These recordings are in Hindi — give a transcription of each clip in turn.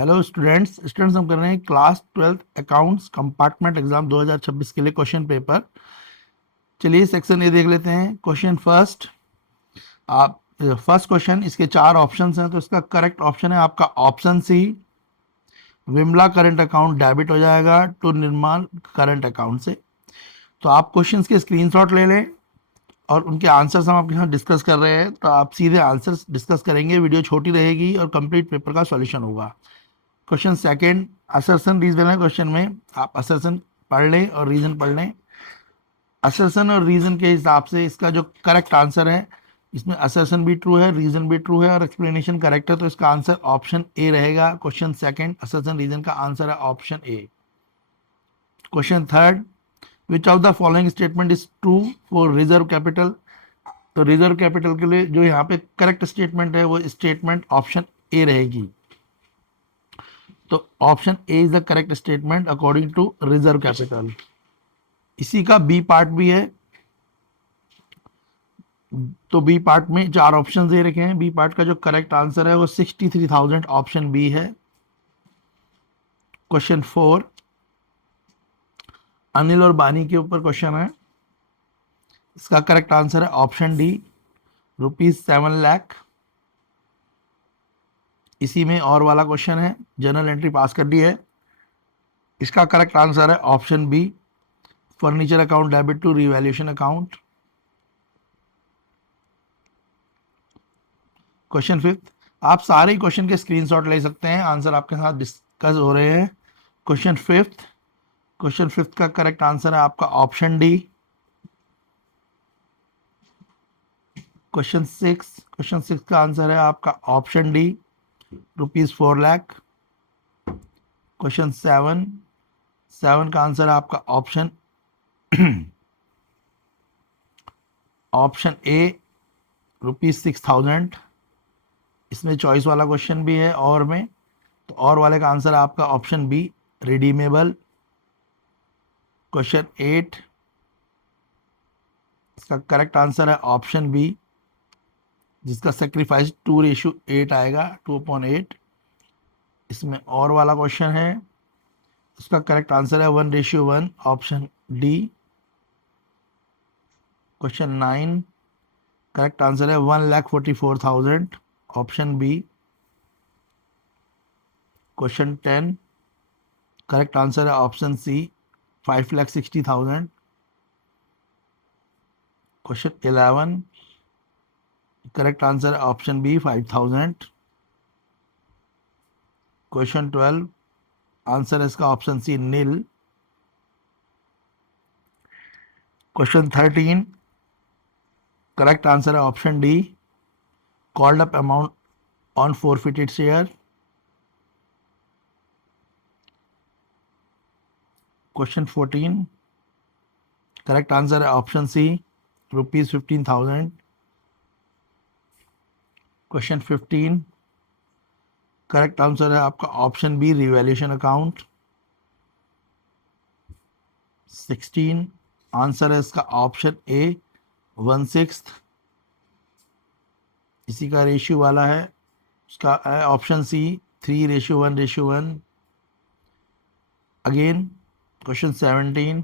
हेलो स्टूडेंट्स हम कर रहे हैं class 12th accounts compartment exam 2026 के लिए क्वेश्चन पेपर। चलिए सेक्शन ए देख लेते हैं। Question first. आप फर्स्ट क्वेश्चन, इसके चार ऑप्शंस हैं तो इसका करेक्ट ऑप्शन है आपका option C, Vimla current account debit हो जाएगा टू निर्माण करंट अकाउंट से। तो आप क्वेश्चंस के स्क्रीनशॉट ले लें और उनके आंसर्स हम आपके साथ डिस्कस कर रहे हैं, तो आप सीधे आंसर्स डिस्कस करेंगे। वीडियो छोटी रहेगी और कंप्लीट पेपर का सॉल्यूशन होगा। क्वेश्चन सेकंड, असर्सन रीजन है। क्वेश्चन में आप असर्सन पढ़ लें और रीजन पढ़ लें। असर्सन और रीजन के हिसाब से इसका जो करेक्ट आंसर है, इसमें असर्सन भी ट्रू है, रीजन भी ट्रू है और एक्सप्लेनेशन करेक्ट है, तो इसका आंसर ऑप्शन ए रहेगा। क्वेश्चन सेकंड, असर्सन रीजन का आंसर है option A. Question third, which of the following statement is true for reserve capital. तो रिजर्व कैपिटल के लिए जो यहाँ पे करेक्ट स्टेटमेंट है वो स्टेटमेंट ऑप्शन ए रहेगी। तो option A is the correct statement according to reserve capital. इसी का बी पार्ट भी है। तो बी पार्ट में चार ऑप्शन दे रखे हैं। बी पार्ट का जो करेक्ट आंसर है वो 63,000 ऑप्शन बी है। क्वेश्चन फोर, अनिल और बानी के ऊपर क्वेश्चन है। इसका करेक्ट आंसर है ऑप्शन डी, ₹7 लाख। इसी में और वाला क्वेश्चन है, जनरल एंट्री पास कर दी है। इसका करेक्ट आंसर है option B, furniture account debit to revaluation account. Question fifth, आप सारे क्वेश्चन के स्क्रीनशॉट ले सकते हैं, आंसर आपके साथ डिस्कस हो रहे हैं। क्वेश्चन फिफ्थ का करेक्ट आंसर है आपका ऑप्शन डी। क्वेश्चन सिक्स का आंसर है आपका option D, ₹4 lakh. Question seven का आंसर है आपका ऑप्शन ए, ₹6,000। इसमें चॉइस वाला क्वेश्चन भी है और में, तो और वाले का आंसर है आपका ऑप्शन बी, रिडीमेबल। क्वेश्चन 8, इसका करेक्ट आंसर है ऑप्शन बी, जिसका सेक्रीफाइस 2:8 आएगा, 2/8। इसमें और वाला क्वेश्चन है, इसका करेक्ट आंसर है 1:1, option D. Question 9, correct answer है 1,44,000, option B. Question 10, correct answer है option C, 5,60,000। Question 11, correct answer है ऑप्शन बी, 5,000। क्वेश्चन 12, आंसर है इसका option C, nil. Question 13, correct answer है option D, called up amount on forfeited share. Question 14, correct answer है option C, ₹15,000। Question 15, correct answer है आपका option B, revaluation account. 16, answer है इसका ऑप्शन ए, 1/6। इसी का रेशियो वाला है, उसका है option C, 3:1:1। Again question 17,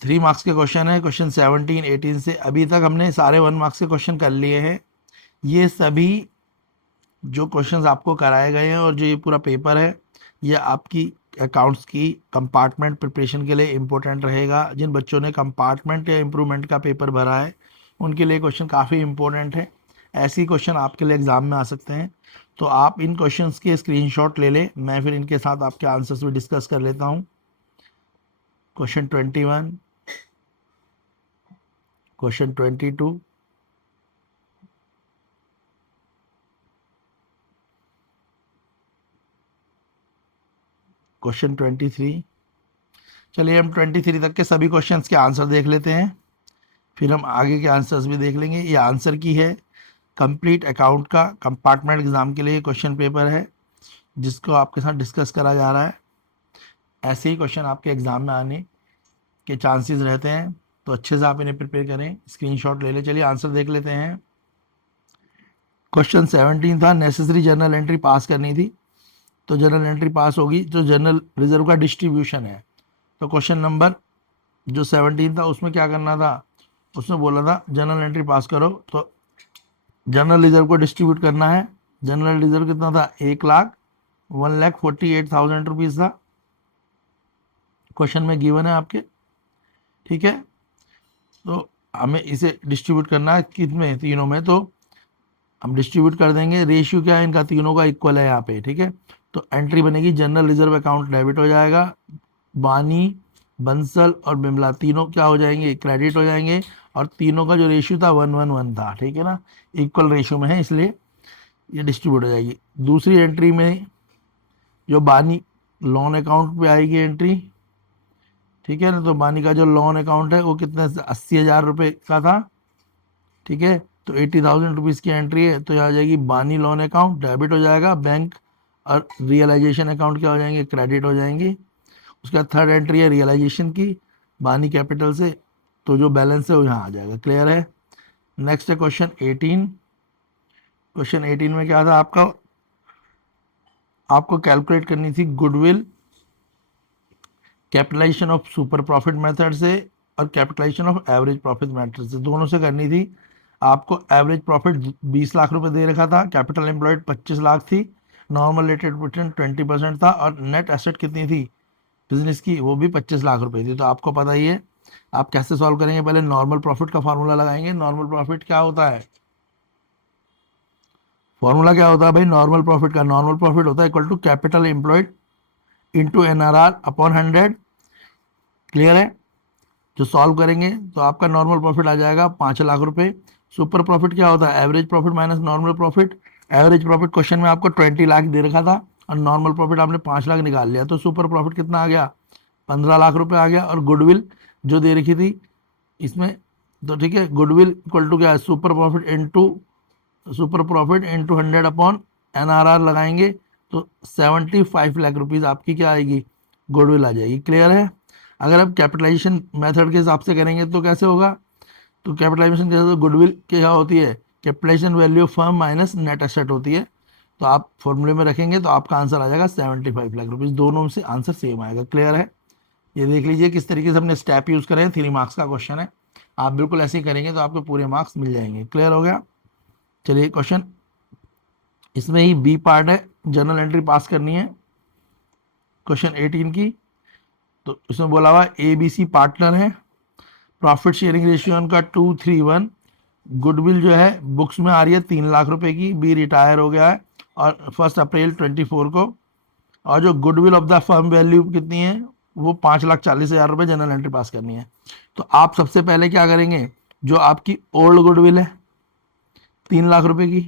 3 marks के क्वेश्चन है। क्वेश्चन 17, 18 से अभी तक हमने सारे 1 मार्क्स के क्वेश्चन कर लिए हैं। ये सभी जो क्वेश्चंस आपको कराए गए हैं और जो ये पूरा पेपर है, ये आपकी अकाउंट्स की कंपार्टमेंट प्रिपरेशन के लिए इम्पोर्टेंट रहेगा। जिन बच्चों ने कंपार्टमेंट या इम्प्रूवमेंट का पेपर भरा है उनके लिए क्वेश्चन काफ़ी इम्पोर्टेंट है। ऐसे ही क्वेश्चन आपके लिए एग्जाम में आ सकते हैं, तो आप इन क्वेश्चंस के स्क्रीनशॉट ले लें। मैं फिर इनके साथ आपके आंसर्स भी डिस्कस कर लेता हूँ। Question 21, question 22, question 23। चलिए हम 23 तक के सभी क्वेश्चंस के आंसर देख लेते हैं, फिर हम आगे के आंसर्स भी देख लेंगे। ये आंसर की है कंप्लीट अकाउंट का कंपार्टमेंट एग्जाम के लिए क्वेश्चन पेपर है, जिसको आपके साथ डिस्कस करा जा रहा है। ऐसे ही क्वेश्चन आपके एग्जाम में आने के चांसेस रहते हैं, तो अच्छे से आप इन्हें प्रिपेयर करें, स्क्रीनशॉट ले लें। चलिए आंसर देख लेते हैं। क्वेश्चन 17 था, नेसेसरी जर्नल एंट्री पास करनी थी, तो जर्नल एंट्री पास होगी जो जनरल रिजर्व का डिस्ट्रीब्यूशन है। तो क्वेश्चन नंबर जो 17 था उसमें क्या करना था, उसमें बोला था जनरल एंट्री पास करो, तो जनरल रिजर्व को डिस्ट्रीब्यूट करना है। जनरल रिजर्व कितना था, 1,48,000 रुपीज़ था, क्वेश्चन में गिवन है आपके, ठीक है। तो हमें इसे डिस्ट्रीब्यूट करना है कितने, तीनों में, तो हम डिस्ट्रीब्यूट कर देंगे। रेशियो क्या है इनका, तीनों का इक्वल है यहाँ पे, ठीक है। तो एंट्री बनेगी, जनरल रिजर्व अकाउंट डेबिट हो जाएगा, बानी, बंसल और बिमला तीनों क्या हो जाएंगे, क्रेडिट हो जाएंगे, और तीनों का जो रेशियो था 1:1 था, ठीक है ना, इक्वल रेशियो में है, इसलिए ये डिस्ट्रीब्यूट हो जाएगी। दूसरी एंट्री में जो बानी लोन अकाउंट पे आएगी एंट्री, ठीक है ना, तो बानी का जो लोन अकाउंट है वो कितना, 80,000 रुपये का था, ठीक है। तो 80,000 रुपीज़ की एंट्री है, तो यहाँ आ जाएगी बानी लोन अकाउंट डेबिट हो जाएगा, बैंक और रियलाइजेशन अकाउंट क्या हो जाएंगे, क्रेडिट हो जाएंगे। उसके बाद थर्ड एंट्री है रियलाइजेशन की, बानी कैपिटल से, तो जो बैलेंस है वो यहाँ आ जाएगा, क्लियर है। नेक्स्ट है क्वेश्चन 18। क्वेश्चन 18 में क्या था आपका, आपको कैलकुलेट करनी थी goodwill capitalisation of super profit method से और capitalisation of average profit method से, दोनों से करनी थी। आपको एवरेज प्रॉफिट 20 लाख रुपए दे रखा था, कैपिटल एम्प्लॉयड 25 लाख थी, नॉर्मल रेटेड रिटर्न 20% था, और नेट एसेट कितनी थी बिजनेस की, वो भी 25 लाख रुपए थी। तो आपको पता ही है आप कैसे सॉल्व करेंगे, पहले नॉर्मल प्रॉफिट का फॉर्मूला लगाएंगे। नॉर्मल प्रॉफिट क्या होता है, फॉर्मूला क्या होता है भाई नॉर्मल प्रॉफिट का, नॉर्मल प्रॉफिट होता है equal to capital employed into NRR upon 100, clear है। जो सॉल्व करेंगे तो आपका नॉर्मल प्रॉफिट आ जाएगा 5 लाख रुपए। सुपर प्रॉफिट क्या होता है, average profit minus normal profit. Average profit question में आपको 20 लाख दे रखा था और नॉर्मल प्रॉफिट आपने 5 लाख निकाल लिया, तो सुपर प्रॉफिट कितना आ गया, 15 लाख रुपए आ गया। और गुडविल जो दे रखी थी इसमें, तो ठीक है, गुडविल इक्वल टू क्या है, super profit into 100 upon NRR लगाएंगे, तो 75 लाख रुपीज़ आपकी क्या आएगी, गुडविल आ जाएगी, क्लियर है। अगर आप कैपिटलाइजेशन मेथड के हिसाब से करेंगे तो कैसे होगा, तो कैपिटलाइजेशन के हिसाब से गुडविल क्या होती है, capitalisation value of firm minus net asset होती है। तो आप फॉर्मूले में रखेंगे तो आपका आंसर आ जाएगा 75 लाख रुपीज़, दोनों में से आंसर सेम आएगा, क्लियर है। ये देख लीजिए किस तरीके से हमने स्टेप यूज़ करे हैं, 3 मार्क्स का क्वेश्चन है, आप बिल्कुल ऐसे ही करेंगे तो आपको पूरे मार्क्स मिल जाएंगे, क्लियर हो गया। चलिए क्वेश्चन इसमें ही बी पार्ट है, जर्नल एंट्री पास करनी है क्वेश्चन 18 की। तो इसमें बोला हुआ ABC पार्टनर है, प्रॉफिट शेयरिंग रेशियो उनका 2:3:1, गुडविल जो है बुक्स में आ रही है 3 लाख रुपए की, बी रिटायर हो गया है और 1 अप्रैल 24 को, और जो goodwill of the firm value कितनी है, वो 5,40,000 रुपये, जनरल एंट्री पास करनी है। तो आप सबसे पहले क्या करेंगे, जो आपकी ओल्ड गुडविल है 3 लाख रुपए की,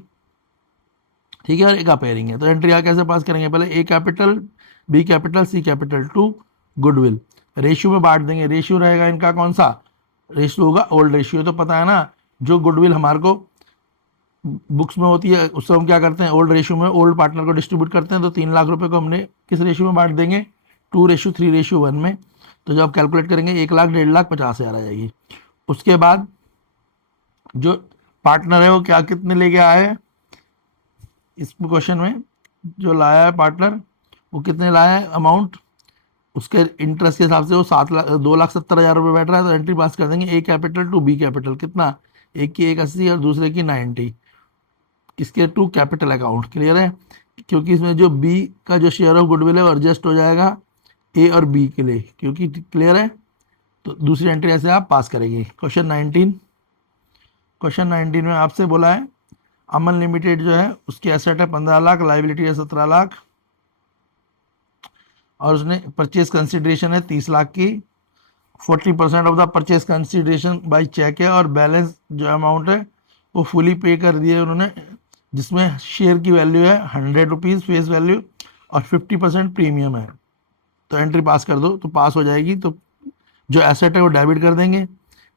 ठीक है, और एक अपेयरिंग है, तो एंट्री आ कैसे पास करेंगे, पहले A capital, B capital, C capital to goodwill, ratio में बांट देंगे। रेशियो रहेगा इनका कौन सा, रेशियो होगा ओल्ड रेशियो, तो पता है ना, जो गुडविल हमारे को बुक्स में होती है उससे हम क्या करते हैं, ओल्ड रेशियो में ओल्ड पार्टनर को डिस्ट्रीब्यूट करते हैं। तो 3 लाख रुपए को हमने किस रेशियो में बांट देंगे, 2:3:1 में। तो जब आप कैलकुलेट करेंगे 1 लाख, 1.5 लाख, 50,000 आ जाएगी। उसके बाद जो पार्टनर है वो क्या कितने लेके आए हैं, इस क्वेश्चन में जो लाया है पार्टनर वो कितने लाया है अमाउंट, उसके इंटरेस्ट के हिसाब से वो 7 लाख, 2,70,000 रुपये बैठ रहा है, तो एंट्री पास कर देंगे। A capital to B capital, कितना, एक की 180 और दूसरे की 90, किसके टू कैपिटल अकाउंट, क्लियर है। क्योंकि इसमें जो B का जो शेयर ऑफ गुडविल है वो एडजस्ट हो जाएगा A और B के लिए, क्योंकि क्लियर है। तो दूसरी एंट्री ऐसे आप पास करेंगे। क्वेश्चन 19 में आपसे बोला है अमन लिमिटेड जो है उसकी एसेट है 15 लाख, लाइबिलिटी है 17 लाख, और उसने परचेज कंसिडरेशन है 30 लाख की। 40% of the purchase consideration by cheque है, और बैलेंस जो अमाउंट है वो फुली पे कर दिए उन्होंने, जिसमें शेयर की वैल्यू है 100 रुपीज़ फेस वैल्यू और 50% प्रीमियम है। तो एंट्री पास कर दो तो पास हो जाएगी। तो जो एसेट है वो डेबिट कर देंगे,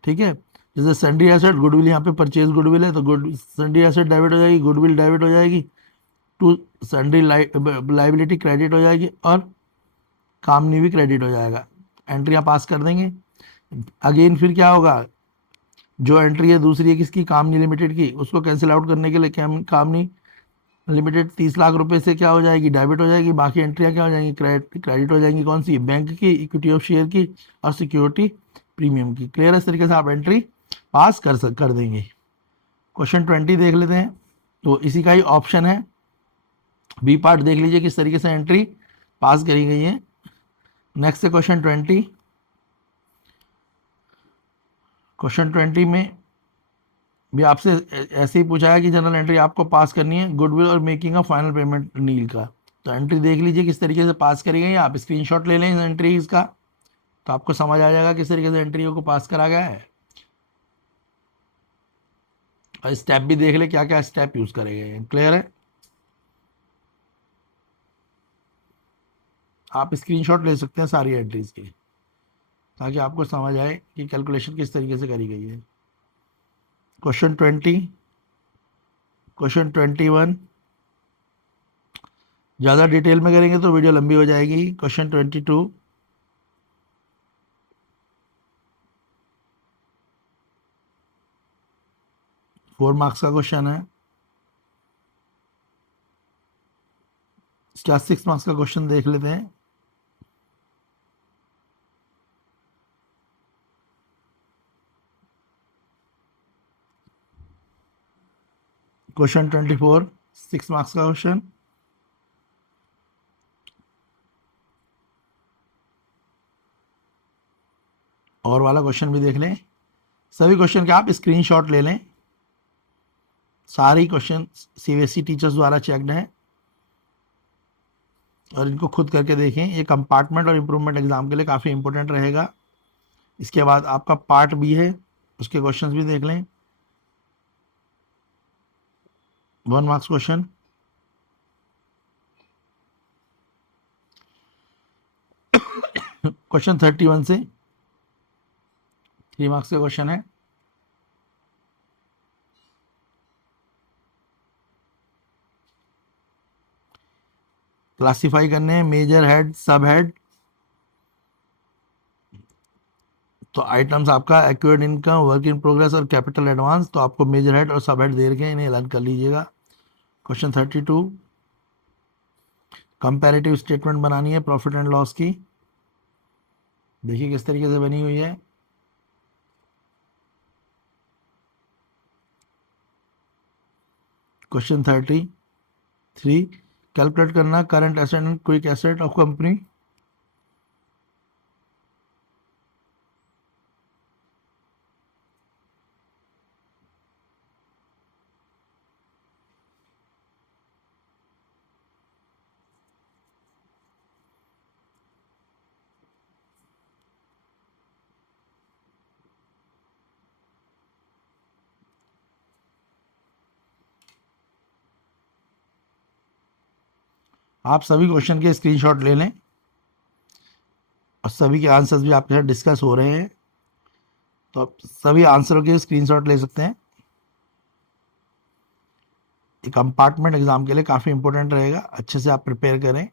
ठीक है। जैसे सन्डी एसेट गुडविल, यहाँ पे परचेज गुडविल है तो गुड सन्डी एसेट डेबिट हो जाएगी, गुडविल डेबिट हो जाएगी, टू सन्डी लाइबिलिटी क्रेडिट हो जाएगी, और कामनी भी क्रेडिट हो जाएगा। एंट्रियाँ पास कर देंगे। अगेन फिर क्या होगा, जो एंट्री है दूसरी है किसकी, कामनी लिमिटेड की, उसको कैंसिल आउट करने के लिए कामनी लिमिटेड 30 लाख रुपए से क्या हो जाएगी, डेबिट हो जाएगी। बाकी एंट्रियाँ क्या हो जाएंगी, क्रेडिट हो जाएंगी। कौन सी, बैंक की, इक्विटी ऑफ शेयर की और सिक्योरिटी प्रीमियम की। क्लियर है, इस तरीके से आप एंट्री पास कर देंगे। क्वेश्चन 20 देख लेते हैं, तो इसी का ही ऑप्शन है। बी पार्ट देख लीजिए किस तरीके से एंट्री पास करी गई है। नेक्स्ट है क्वेश्चन 20। क्वेश्चन 20 में भी आपसे ऐसे ही पूछा है कि जनरल एंट्री आपको पास करनी है, गुडविल और मेकिंग अ फाइनल पेमेंट नील का। तो एंट्री देख लीजिए किस तरीके से पास करी गई है, आप स्क्रीनशॉट ले लें इस एंट्रीज का, तो आपको समझ आ जाएगा किस तरीके से एंट्रियों को पास करा गया है। और स्टेप भी देख ले क्या क्या स्टेप यूज करे गए हैं। क्लियर है, आप स्क्रीनशॉट ले सकते हैं सारी एंट्रीज की, ताकि आपको समझ आए कि कैलकुलेशन किस तरीके से करी गई है। क्वेश्चन 20, क्वेश्चन 21, ज़्यादा डिटेल में करेंगे तो वीडियो लंबी हो जाएगी। क्वेश्चन 22, 4 मार्क्स का क्वेश्चन है। क्या 6 मार्क्स का क्वेश्चन देख लेते हैं। क्वेश्चन 24, 6 मार्क्स का क्वेश्चन। और वाला क्वेश्चन भी देख लें। सभी क्वेश्चन के आप स्क्रीनशॉट ले लें। सारे क्वेश्चन सीबीएसई टीचर्स द्वारा चेक्ड हैं और इनको खुद करके देखें। ये कंपार्टमेंट और इम्प्रूवमेंट एग्जाम के लिए काफ़ी इंपॉर्टेंट रहेगा। इसके बाद आपका पार्ट बी है, उसके क्वेश्चंस भी देख लें। 1 मार्क्स क्वेश्चन। क्वेश्चन 31 से 3 मार्क्स का क्वेश्चन है। क्लासिफाई करने हैं मेजर हेड, सब हेड। तो आइटम्स आपका acquired income, work in progress और कैपिटल एडवांस। तो आपको मेजर हेड और सब हेड दे रखे हैं, इन्हें लर्न कर लीजिएगा। क्वेश्चन 32, कंपैरेटिव स्टेटमेंट बनानी है प्रॉफिट एंड लॉस की। देखिए किस तरीके से बनी हुई है। क्वेश्चन 33, कैलकुलेट करना current asset and quick asset of company. आप सभी क्वेश्चन के स्क्रीनशॉट ले लें और सभी के आंसर्स भी आपके साथ डिस्कस हो रहे हैं, तो आप सभी आंसरों के स्क्रीनशॉट ले सकते हैं। ये कंपार्टमेंट एग्जाम के लिए काफ़ी इंपॉर्टेंट रहेगा, अच्छे से आप प्रिपेयर करें।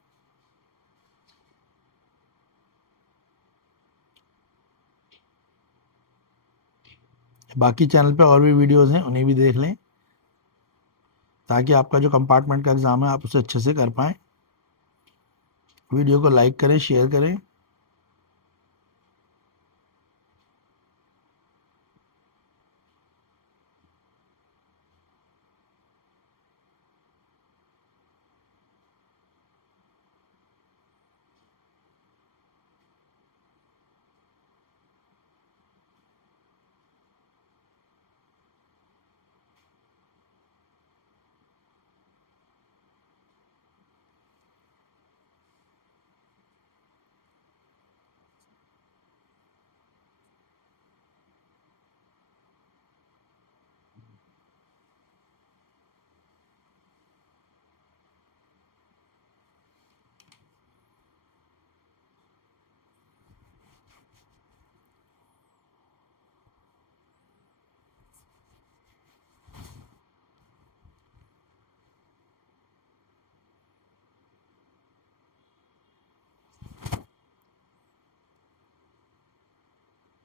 बाकी चैनल पे और भी वीडियोस हैं, उन्हें भी देख लें, ताकि आपका जो कंपार्टमेंट का एग्ज़ाम है आप उसे अच्छे से कर पाएँ। वीडियो को लाइक करें, शेयर करें।